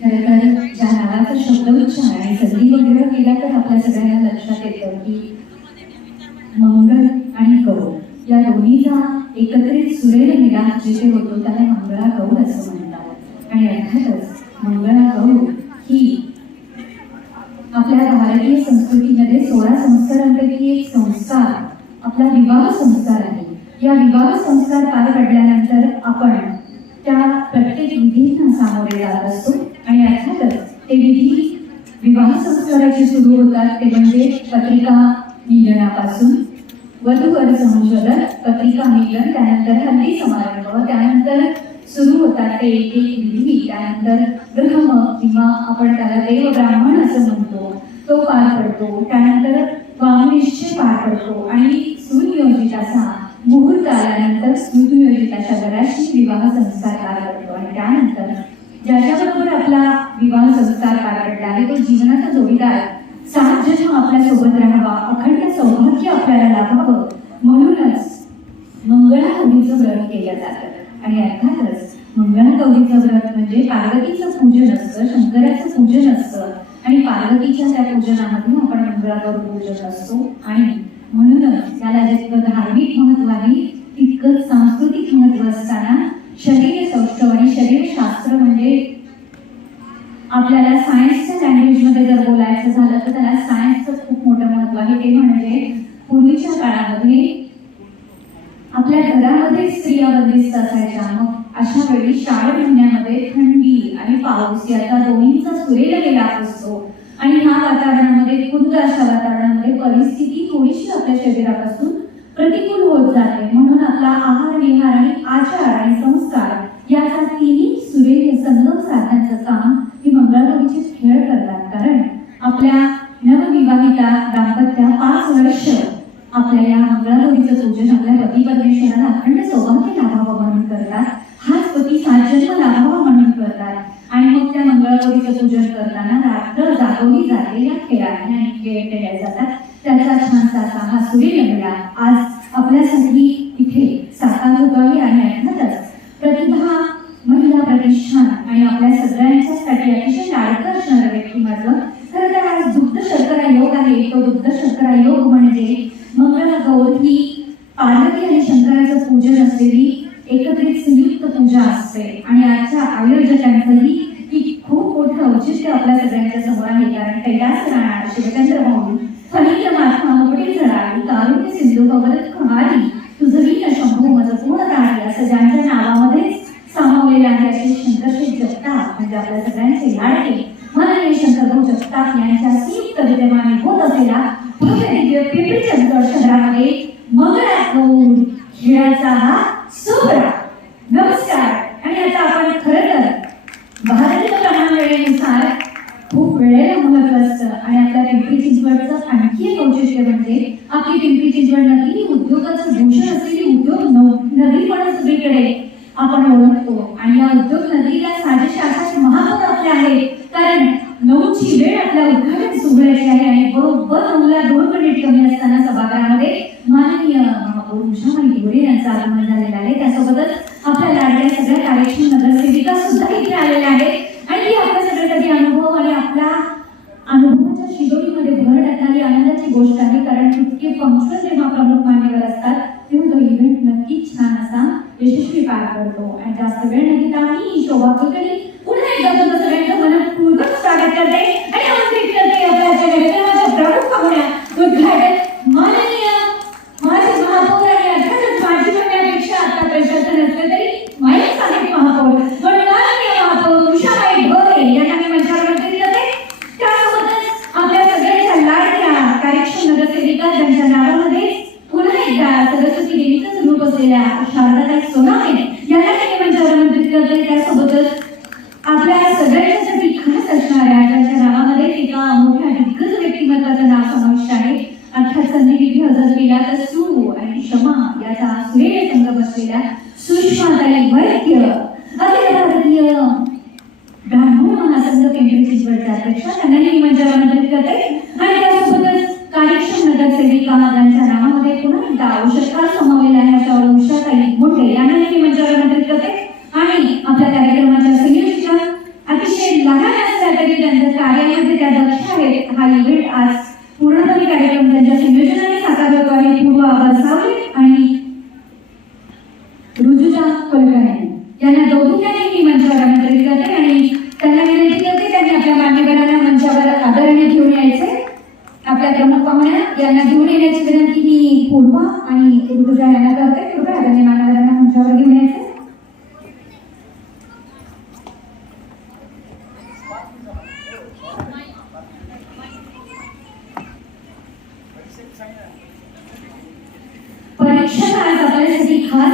खरं तर ज्या नावाचा शब्दोच्चार आणि संधी वगैरे केला तर आपल्या सगळ्यांना लक्षात येतं की मंगळ आणि गौर या दोन्हीचा एकत्रित सुरेल मिलाप जिथे होतो त्याला मंगळा गौर असं म्हणतात आणि अर्थातच मंगळा गौर ही आपल्या भारतीय संस्कृतीमध्ये सोळा संस्कारांपैकी एक संस्कार आपला विवाह संस्कार आहे या विवाह संस्कार पार पडल्यानंतर आपण त्या प्रत्येक विधींना सामोरे जात असतो. आणि अर्थातच ते विधी विवाह संस्काराचे सुरू होतात ते म्हणजे पत्रिका मिलनापासून वधूवर संशोधन पत्रिका मिलन त्यानंतर हल्ली समारंभ त्यानंतर सुरू होतात ते एक एक विधी त्यानंतर ब्रह्म किंवा आपण त्याला देव ब्राह्मण असं म्हणतो तो पार पडतो त्यानंतर वामनिश्चय पार पडतो आणि सुनियोजित असा मुहूर्त आल्यानंतर सुनियोजित अशा घराशी विवाह संस्कार पार पडतो आणि त्यानंतर ज्याच्याबरोबर आपला विवाह संस्कार पार पडला आहे तो जीवनाचा जोडीदार आपल्यासोबत राहावा अखंड सौभाग्य आपल्याला लाभावं. म्हणूनच मंगळागौरीचं व्रत केलं जातं. आणि अर्थातच मंगळागौरीचं व्रत म्हणजे पार्वतीचं पूजन असतं शंकराचं पूजन असतं. आणि पार्वतीच्या त्या पूजनामध्ये आपण मंगळागौर पूजन असतो. आणि म्हणूनच त्याला जितकं धार्मिक महत्त्व आहे तितकं सांस्कृतिक महत्त्व असताना शरीर सौष्ठव आणि शरीरशास्त्र म्हणजे आपल्याला सायन्स जर झालं तर त्याला सायन्सचं खूप मोठं महत्त्व आहे. ते म्हणजे पूर्वीच्या काळामध्ये आपल्या घरामध्ये स्त्रिया बंदिस्त असायच्या. मग अशा वेळी श्रावण महिन्यामध्ये थंडी आणि पाऊस याचा दोन्हीचा सुरेल गेला असतो. आणि ह्या वातावरणामध्ये खुद्द अशा वातावरणामध्ये परिस्थिती थोडीशी आपल्या शरीरापासून प्रतिकूल होत जाते. म्हणून आपला आहार विहार आणि आचार आणि संस्कार मंगळागौरीचं पूजन आपल्या पती परमेश्वराला अखंड सौभाग्य लाभावं म्हणून करतात. हाच पती सात जन्म लाभावा म्हणून करतात. आणि मग त्या मंगळागौरीचं पूजन करताना रात्र जागवली जाते या खेळाने आणि खेळ जातात. त्याचा छानसा असा हा सूर्य मेळा आज आपल्यासाठी इथे साकार होतो आहे आणि अर्थातच प्रतिभा महिला प्रतिष्ठान आणि आपल्या पूजा आणि आजच्या आयोजकांचंही की खूप मोठं औचित्य आपल्या सगळ्यांच्या समोर आहे. कारण कैलास राणा शिवचंद्र भाऊ फलित माथा मुगडी जळाली तारुण्य सिंधू भगवत खमारी तुझवी शंभू मज पूर्ण राणी असं ज्यांच्या नावामध्ये सामावलेले आहे असे शंकरशेठ जगताप म्हणजे आपल्या सगळ्यांचे लाडके माननीय शंकरभाऊ जगताप यांच्या संयुक्त विद्यमाने होत असलेला भव्य पिंपरी चिंचवड शहरामध्ये मंगळा खेळाचा हा सोहळा पिंपरी चिंचवड उद्योगाचं भूषण असलेले उद्योग नव- नदी सगळीकडे आपण ओळखतो. आणि या उद्योग नगरीला साजेशे असा महापौर आपले आहे. कारण नऊची वेळ आपल्या उद्घाटन सोहळ्याची आहे आणि बरोबर नऊला दोन मिनिट कमी असताना सभागृहामध्ये माननीय महापौर उषामाई ढोरे यांचं आगमन झालेलं आहे. त्यासोबतच आपल्या लाडल्या सगळ्या कार्यक्षम नगरसेविका सुद्धा इथे आलेल्या आहेत. आणि ही आपल्या सगळ्यासाठी अनुभव आणि आपला अनुभवाच्या शिदोरीमध्ये भर टाकणारी आनंदाची गोष्ट आहे. यशस्वी पार पडतो आणि जास्त वेळ न घेता मी शोभा कुलकर्णी अर्थात संधी तर सू आणि क्षमा याचा सुरेख संगम असलेल्या सुषमाताई वैद्य अखिल भारतीय ब्राह्मण महासंघ केंद्रीय चिंचवडच्या अध्यक्ष त्यांना मी मंचावर आमंत्रित करते आणि त्यासोबतच कार्यक्षम नगरसेविका यांच्या नावामध्ये पुन्हा एकदा औषधकार समावलेल्या आहे. आपल्या प्रमुख पाहुण्या यांना घेऊन येण्याची विनंती मी पूर्वा आणि ऋतुजा यांना करते. कृपया त्यांनी मान्यवरांना मंचावर घेऊन यायचे. परीक्षा आज आपल्यासाठी खास